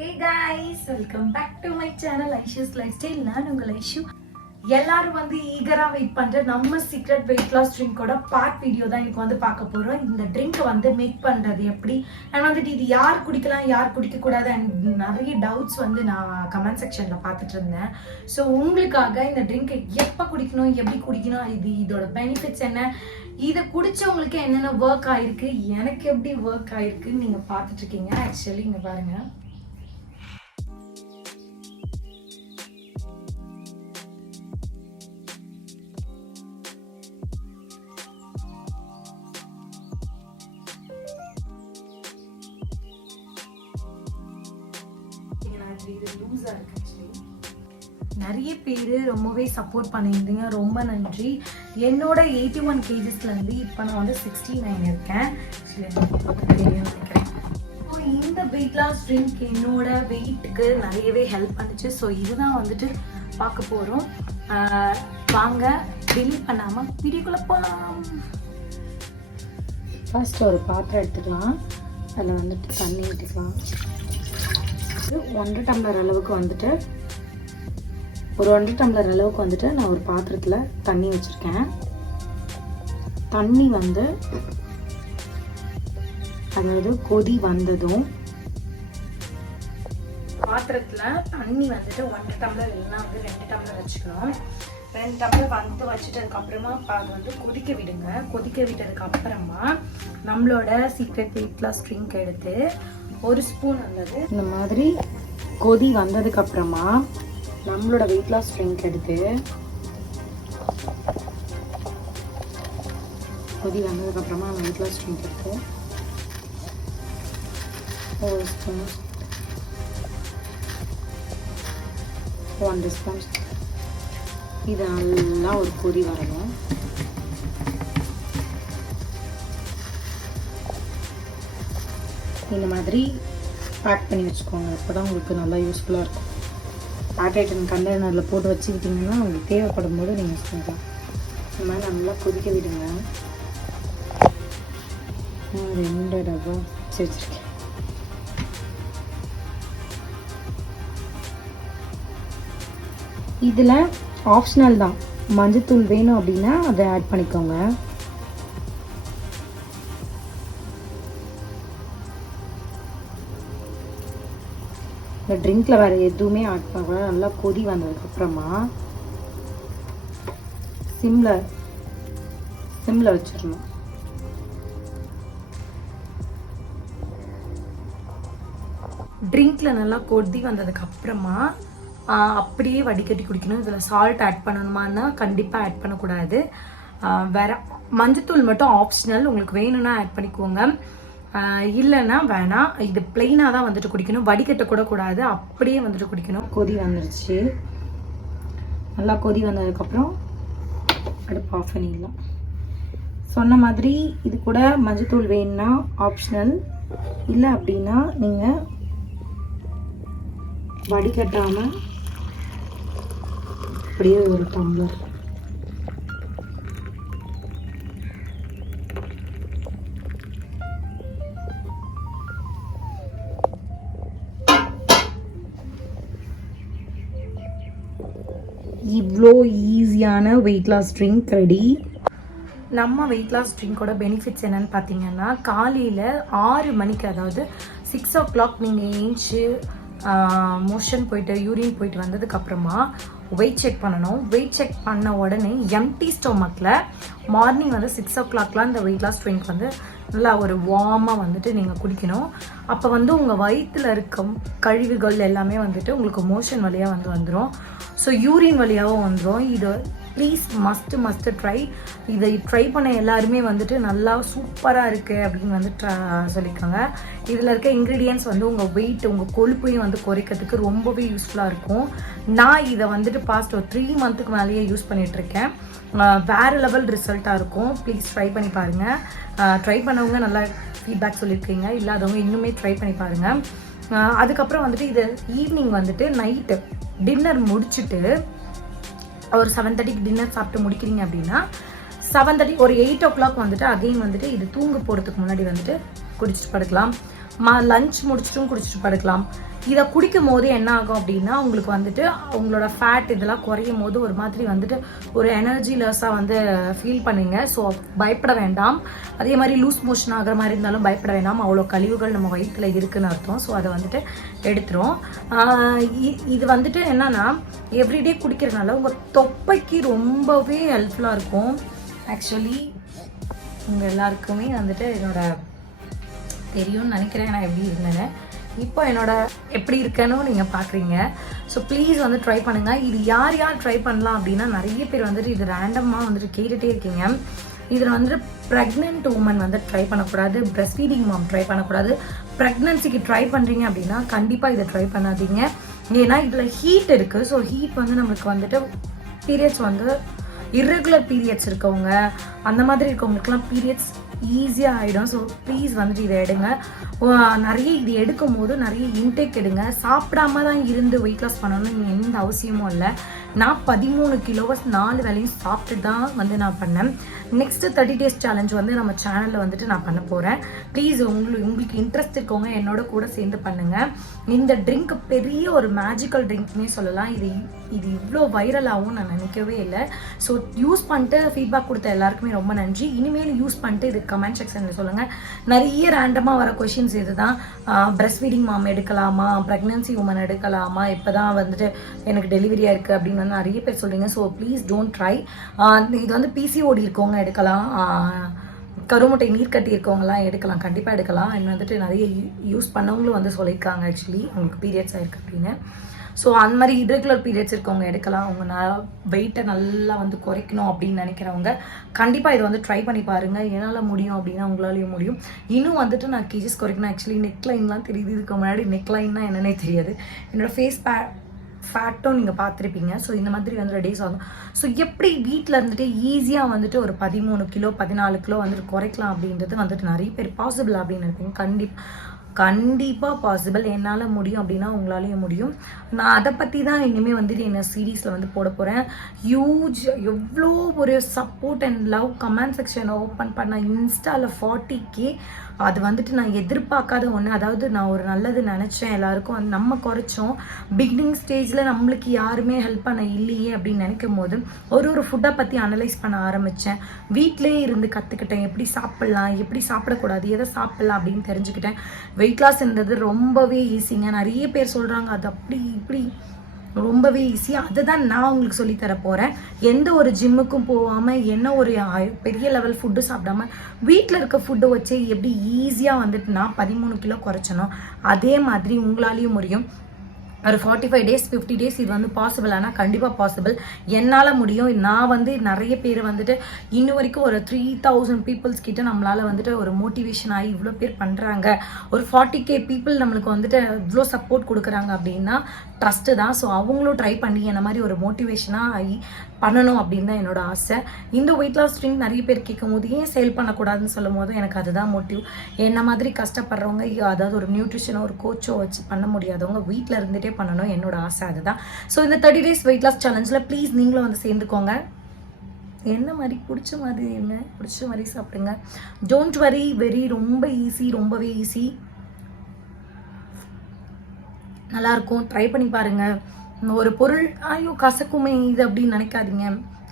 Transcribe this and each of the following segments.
Hey guys, welcome back to my channel Aishu's Lifestyle. நான் உங்கள் ஐஷு. எல்லாரும் வந்து ஈகரா வெயிட் பண்ற நம்ம சீக்ரெட் வெயிட் லாஸ் ட்ரிங்கோட பார்ட் வீடியோ தான் இன்னைக்கு வந்து பார்க்க போறோம். இந்த ட்ரிங்கை வந்து மேக் பண்றது எப்படி அண்ட் வந்துட்டு இது யார் குடிக்கலாம் யார் குடிக்க கூடாது அண்ட் நிறைய டவுட்ஸ் வந்து நான் கமெண்ட் செக்ஷன்ல பார்த்துட்டு இருந்தேன். ஸோ உங்களுக்காக இந்த ட்ரிங்கை எப்போ குடிக்கணும், எப்படி குடிக்கணும், இதோட பெனிஃபிட்ஸ் என்ன, இதை குடிச்சவங்களுக்கு என்னென்ன ஒர்க் ஆயிருக்கு, எனக்கு எப்படி ஒர்க் ஆயிருக்குன்னு நீங்க பார்த்துட்டு இருக்கீங்க. ஆக்சுவலி இங்க பாருங்க, நிறைய பேர் ரொம்பவே சப்போர்ட் பண்ணியிருந்தீங்க, ரொம்ப நன்றி. என்னோட 81 kgsலேருந்து இப்போ நான் வந்து 69 இருக்கேன். இந்த வெயிட் லாஸ் ட்ரிங்க் என்னோட வெயிட்டுக்கு நிறையவே ஹெல்ப் பண்ணுச்சு. ஸோ இதுதான் வந்துட்டு பார்க்க போகிறோம். வாங்க டெலிட் பண்ணாமல் வீடியோக்குள்ளே போகலாம். ஃபர்ஸ்ட் ஒரு பாத்திரம் எடுத்துக்கலாம், அதில் வந்துட்டு தண்ணி ஊற்றிக்கலாம். 1 டம்ளர் அளவுக்கு வந்துட்டு நான் ஒரு பாத்திரத்தில் தண்ணி வச்சுருக்கேன். தண்ணி வந்து அதாவது கொதி வந்ததும் பாத்திரத்தில் தண்ணி வந்துட்டு 1 டம்ளர் இல்லைன்னா வந்து 2 டம்ளர் வச்சுக்கணும். 2 டம்ளர் வந்து வச்சுட்டதுக்கு அப்புறமா அது வந்து கொதிக்க விடுங்க. கொதிக்க விட்டதுக்கு அப்புறமா நம்மளோட சீக்ரெட் வெயிட் லாஸ் ட்ரிங்க் எடுத்து 1 ஸ்பூன் அல்லது இந்த மாதிரி கொதி வந்ததுக்கு அப்புறமா நம்மளோட வெயிட் லாஸ் ட்ரிங்க் எடுத்து கொதி வந்ததுக்கு அப்புறமா வெயிட் லாஸ் ட்ரிங்க் எடுத்து 1 ஸ்பூன் 1 ஸ்பூன் இது நல்லா ஒரு கொதி வரணும். இந்த மாதிரி பேக் பண்ணி வச்சுக்கோங்க, அப்போ தான் உங்களுக்கு நல்லா யூஸ்ஃபுல்லாக இருக்கும். பேக்கெட் கண்டெய்னரில் போட்டு வச்சுக்கிட்டிங்கன்னா உங்களுக்கு தேவைப்படும் போது நீங்கள் யூஸ் பண்ணிக்கலாம். இந்த மாதிரி நல்லா கொதிக்க விடுங்க. 2 டப்பா வச்சுருக்கேன். இதில் ஆப்ஷனல் தான், மஞ்சத்தூள் வேணும் அப்படின்னா அதை ஆட் பண்ணிக்கோங்க. இந்த ட்ரிங்க்கில் வேறு எதுவுமே ஆட் பண்ண. நல்லா கொதி வந்ததுக்கப்புறமா சிம்மில் வச்சிடணும். ட்ரிங்க்கில் நல்லா கொதி வந்ததுக்கப்புறமா அப்படியே வடிகட்டி குடிக்கணும். இதில் சால்ட் ஆட் பண்ணணுமான்னா கண்டிப்பாக ஆட் பண்ணக்கூடாது. வேறு மஞ்சத்தூள் மட்டும் ஆப்ஷனல், உங்களுக்கு வேணும்னா ஆட் பண்ணிக்கோங்க, இல்லைன்னா வேணாம். இது பிளெயினாக தான் வந்துட்டு குடிக்கணும், வடிகட்ட கூட கூடாது, அப்படியே வந்துட்டு குடிக்கணும். கொதி வந்துருச்சு. நல்லா கொதி வந்ததுக்கப்புறம் அடுப்பு ஆஃப் பண்ணிடலாம். சொன்ன மாதிரி இது கூட மஞ்சத்தூள் வேணும்னா ஆப்ஷனல், இல்லை அப்படின்னா நீங்கள் வடிகட்டாமல் அப்படியே ஒரு டம்ளர் இவ்வளோ ஈஸியான வெயிட் லாஸ் ட்ரிங்க் ரெடி. நம்ம வெயிட் லாஸ் ட்ரிங்கோட பெனிஃபிட்ஸ் என்னென்னு பார்த்தீங்கன்னா, காலையில் 6 மணிக்கு அதாவது 6 o'clock நீங்கள் ஏஞ்சி மோஷன் போயிட்டு யூரின் போயிட்டு வந்ததுக்கப்புறமா வெயிட் செக் பண்ணணும். வெயிட் செக் பண்ண உடனே எம்டி ஸ்டொமக்கில் மார்னிங் வந்து 6 o'clockலாம் இந்த வெயிட் லாஸ் ட்ரிங்க் வந்து நல்லா ஒரு வார்மாக வந்துட்டு நீங்கள் குடிக்கணும். அப்போ வந்து உங்கள் வயிற்றில் இருக்க கழிவுகள் எல்லாமே வந்துட்டு உங்களுக்கு மோஷன் வழியாக வந்துடும். ஸோ யூரின் வழியாகவும் வந்துடும். இது ப்ளீஸ் மஸ்ட்டு ட்ரை. இதை ட்ரை பண்ண எல்லாருமே வந்துட்டு நல்லா சூப்பராக இருக்குது அப்படின்னு வந்து சொல்லியிருக்காங்க. இதில் இருக்க இன்க்ரீடியன்ட்ஸ் வந்து உங்கள் வெயிட், உங்கள் கொழுப்பையும் வந்து குறைக்கிறதுக்கு ரொம்பவே யூஸ்ஃபுல்லாக இருக்கும். நான் இதை வந்துட்டு பாஸ்ட் ஒரு 3 months மேலேயே யூஸ் பண்ணிகிட்ருக்கேன். வேறு லெவல் ரிசல்ட்டாக இருக்கும். ப்ளீஸ் ட்ரை பண்ணி பாருங்கள். ட்ரை பண்ணவங்க நல்லா ஃபீட்பேக் சொல்லியிருக்கீங்க, இல்லாதவங்க இன்னுமே ட்ரை பண்ணி பாருங்கள். அதுக்கப்புறம் வந்துட்டு இது ஈவினிங் வந்துட்டு நைட்டு டின்னர் முடிச்சுட்டு ஒரு 7:30க்கு டின்னர் சாப்பிட்டு முடிக்கிறீங்க அப்படின்னா 7:30 ஒரு 8 o'clock வந்துட்டு அகைன் வந்துட்டு இது தூங்க போகிறதுக்கு முன்னாடி வந்துட்டு குடிச்சிட்டு படுக்கலாம். லஞ்ச் முடிச்சிட்டும் குடிச்சிட்டு படுக்கலாம். இதை குடிக்கும் போது என்ன ஆகும் அப்படின்னா உங்களுக்கு வந்துட்டு உங்களோட ஃபேட் இதெல்லாம் குறையும் போது ஒரு மாதிரி வந்துட்டு ஒரு எனர்ஜிலெஸ்ஸாக வந்து ஃபீல் பண்ணுங்க. ஸோ பயப்பட வேண்டாம். அதே மாதிரி லூஸ் மோஷன் ஆகிற மாதிரி இருந்தாலும் பயப்பட வேண்டாம். அவ்வளோ கழிவுகள் நம்ம வயிற்றில் இருக்குன்னு அர்த்தம். ஸோ அதை வந்துட்டு எடுத்துரும். இது வந்துட்டு என்னன்னா எவ்ரிடே குடிக்கிறதுனால உங்கள் தொப்பைக்கு ரொம்பவே ஹெல்ப்ஃபுல்லாக இருக்கும். ஆக்சுவலி உங்கள் எல்லாருக்குமே வந்துட்டு என்னோட தெரியும்னு நினைக்கிறேன் நான் எப்படி இருந்தேன்னு. இப்போ என்னோட எப்படி இருக்கேன்னு நீங்கள் பார்க்குறீங்க. ஸோ ப்ளீஸ் வந்து ட்ரை பண்ணுங்கள். இது யார் யார் ட்ரை பண்ணலாம் அப்படின்னா நிறைய பேர் வந்துட்டு இது ரேண்டமாக வந்துட்டு கேட்டுகிட்டே இருக்கீங்க. இதில் வந்துட்டு ப்ரெக்னென்ட் உமன் வந்து ட்ரை பண்ணக்கூடாது, பிரஸ்ட் ஃபீடிங் மாம் ட்ரை பண்ணக்கூடாது. ப்ரெக்னன்சிக்கு ட்ரை பண்ணுறீங்க அப்படின்னா கண்டிப்பாக இதை ட்ரை பண்ணாதீங்க. ஏன்னா இதில் ஹீட் இருக்குது. ஸோ ஹீட் வந்து நம்மளுக்கு வந்துட்டு பீரியட்ஸ் வந்து இர்ரெகுலர் பீரியட்ஸ் இருக்கவங்க அந்த மாதிரி இருக்கவங்களுக்குலாம் பீரியட்ஸ் ஈஸியாக ஆகிடும். ஸோ ப்ளீஸ் வந்துட்டு இதை எடுங்க. நிறைய இது எடுக்கும் போது நிறைய இன்டேக் எடுங்க. சாப்பிடாம தான் இருந்து வெயிட் லாஸ் பண்ணணும்னு எந்த அவசியமும் இல்லை. நான் 13 கிலோவை 4 வேளையும் சாப்பிட்டு தான் வந்து நான் பண்ணேன். நெக்ஸ்ட்டு 30 days சேலஞ்ச் வந்து நம்ம சேனலில் வந்துட்டு நான் பண்ண போகிறேன். ப்ளீஸ் உங்களுக்கு இன்ட்ரெஸ்ட் இருக்கவங்க என்னோட கூட சேர்ந்து பண்ணுங்கள். இந்த ட்ரிங்க் பெரிய ஒரு மேஜிக்கல் ட்ரிங்க்னே சொல்லலாம். இது இவ்வளோ வைரல் ஆகும் நான் நினைக்கவே இல்லை. ஸோ யூஸ் பண்ணிட்டு ஃபீட்பேக் கொடுத்த எல்லாருக்குமே ரொம்ப நன்றி. இனிமேல் யூஸ் பண்ணிட்டு இது கமெண்ட் செக்ஷனில் சொல்லுங்கள். நிறைய ரேண்டமாக வர கொஷின்ஸ் இது தான். பிரஸ்ட் ஃபீடிங் மாம் எடுக்கலாமா, ப்ரெக்னன்சி உமன் எடுக்கலாமா, இப்போ தான் வந்துட்டு எனக்கு டெலிவரியாக இருக்குது அப்படின்னு வந்து நிறைய பேர் சொல்கிறீங்க. So please don't try. இது வந்து பிசிஓடி இருக்கவங்க எடுக்கலாம், கருமுட்டை நீர் கட்டி இருக்கவங்கலாம் எடுக்கலாம், கண்டிப்பாக எடுக்கலாம். என்ன வந்துட்டு நிறைய யூஸ் பண்ணவங்களும் வந்து சொல்லியிருக்காங்க ஆக்சுவலி அவங்களுக்கு பீரியட்ஸ் ஆகிருக்கு அப்படின்னு. ஸோ அந்த மாதிரி இரெகுலர் பீரியட்ஸ் இருக்கவங்க எடுக்கலாம். அவங்க வெயிட்டை நல்லா வந்து குறைக்கணும் அப்படின்னு நினைக்கிறவங்க கண்டிப்பாக இதை வந்து ட்ரை பண்ணி பாருங்கள். என்னால் முடியும் அப்படின்னா உங்களாலேயும் முடியும். இன்னும் வந்துட்டு நான் கேஜஸ் குறைக்கணும். ஆக்சுவலி நெக்லைன்லாம் தெரியுது. இதுக்கு முன்னாடி நெக்லைன்னா என்னன்னே தெரியாது. என்னோடய ஃபேஸ் ஃபேட்டும் நீங்கள் பார்த்துருப்பீங்க. ஸோ இந்த மாதிரி வந்து ரெடியூஸ் ஆகும். ஸோ எப்படி வீட்டில் இருந்துட்டு ஈஸியாக வந்துட்டு ஒரு 13 கிலோ 14 கிலோ வந்துட்டு குறைக்கலாம் அப்படின்றது வந்துட்டு நிறைய பேர் பாசிபிள் அப்படின்னு நினைப்பீங்க. கண்டிப்பாக பாசிபிள். என்னால் முடியும் அப்படின்னா உங்களாலேயும் முடியும். நான் அதை பற்றி தான் இனிமேல் வந்துட்டு என்ன சீரீஸில் வந்து போட போகிறேன். ஹியூஜ் எவ்வளோ ஒரு சப்போர்ட் அண்ட் லவ் கமெண்ட் செக்ஷனை ஓப்பன் பண்ண இன்ஸ்டாவில் 40K. அது வந்துட்டு நான் எதிர்பார்க்காத ஒன்று. அதாவது நான் ஒரு நல்லது நினச்சேன் எல்லாருக்கும் வந்து நம்ம குறைச்சோம். பிகினிங் ஸ்டேஜில் நம்மளுக்கு யாருமே ஹெல்ப் பண்ண இல்லையே அப்படின்னு நினைக்கும் போது ஒரு ஃபுட்டை பற்றி அனலைஸ் பண்ண ஆரம்பித்தேன். வீட்டிலே இருந்து கற்றுக்கிட்டேன். எப்படி சாப்பிட்லாம், எப்படி சாப்பிடக்கூடாது, எதை சாப்பிட்லாம் அப்படின்னு தெரிஞ்சுக்கிட்டேன். வெயிட் லாஸ்ன்றது ரொம்பவே ஈஸிங்க. நிறைய பேர் சொல்கிறாங்க அது அப்படி இப்படி, ரொம்பவே ஈஸி. அதை தான் நான் உங்களுக்கு சொல்லித்தர போகிறேன். எந்த ஒரு ஜிம்முக்கும் போகாமல் என்ன ஒரு பெரிய லெவல் ஃபுட்டு சாப்பிடாம வீட்டில் இருக்க ஃபுட்டை வச்சு எப்படி ஈஸியாக வந்துட்டு நான் 13 கிலோ குறைச்சனோ அதே மாதிரி உங்களாலேயும் முடியும். ஒரு 45 days 50 days இது வந்து பாசிபிள். ஆனால் கண்டிப்பாக பாசிபிள். என்னால் முடியும். நான் வந்து நிறைய பேர் வந்துட்டு இன்னும் வரைக்கும் ஒரு 3000 பீப்புள்ஸ் கிட்ட நம்மளால் வந்துட்டு ஒரு மோட்டிவேஷன் ஆகி இவ்வளோ பேர் பண்ணுறாங்க. ஒரு 40K பீப்புள் நம்மளுக்கு வந்துட்டு இவ்வளோ சப்போர்ட் கொடுக்குறாங்க அப்படின்னா ட்ரஸ்ட்டு தான். ஸோ அவங்களும் ட்ரை பண்ணி என்ன மாதிரி ஒரு மோட்டிவேஷனாக ஆகி பண்ணணும் அப்படின்னு தான் என்னோட ஆசை. இந்த வெயிட் லாஸ் ட்ரிங்க் நிறைய பேர் கேட்கும் போது ஏன் சேல் பண்ணக்கூடாதுன்னு சொல்லும் போது எனக்கு அதுதான் மோட்டிவ். என்ன மாதிரி கஷ்டப்படுறவங்க, அதாவது ஒரு நியூட்ரிஷனோ ஒரு கோச்சோ வச்சு பண்ண முடியாதவங்க வீட்டில் இருந்துகிட்டே பண்ணணும் என்னோட ஆசை அதுதான். ஸோ இந்த 30 days வெயிட் லாஸ் சேலஞ்சில் ப்ளீஸ் நீங்களும் வந்து சேர்ந்துக்கோங்க. என்ன மாதிரி பிடிச்ச மாதிரி சாப்பிடுங்க. டோன்ட் வரி, ரொம்ப ஈஸி, ரொம்பவே ஈஸி, நல்லாயிருக்கும். ட்ரை பண்ணி பாருங்கள். ஒரு பொருள் ஐயோ கசக்குமே இது அப்படின்னு நினைக்காதீங்க.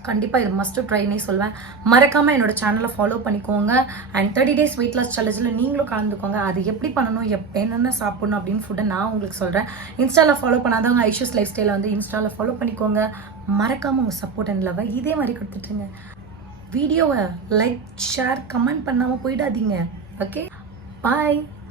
கண்டிப்பாக இது மஸ்ட் ட்ரைனே சொல்வேன். மறக்காமல் என்னோட சேனலை ஃபாலோ பண்ணிக்கோங்க. அண்ட் 30 days வெயிட் லாஸ் சேலஞ்சில் நீங்களும் கலந்துக்கோங்க. அது எப்படி பண்ணணும், என்னென்ன சாப்பிடணும் அப்படின்னு ஃபுட்டை நான் உங்களுக்கு சொல்கிறேன். இன்ஸ்டாவில் ஃபாலோ பண்ணாதவங்க ஐஷூஸ் லைஃப் ஸ்டைலை வந்து இன்ஸ்டாவில் ஃபாலோ பண்ணிக்கோங்க. மறக்காமல் உங்கள் சப்போர்ட் அண்ட் லவ் இதே மாதிரி கொடுத்துட்டுருங்க. வீடியோவை லைக் ஷேர் கமெண்ட் பண்ணாமல் போயிடாதீங்க. ஓகே, பாய்.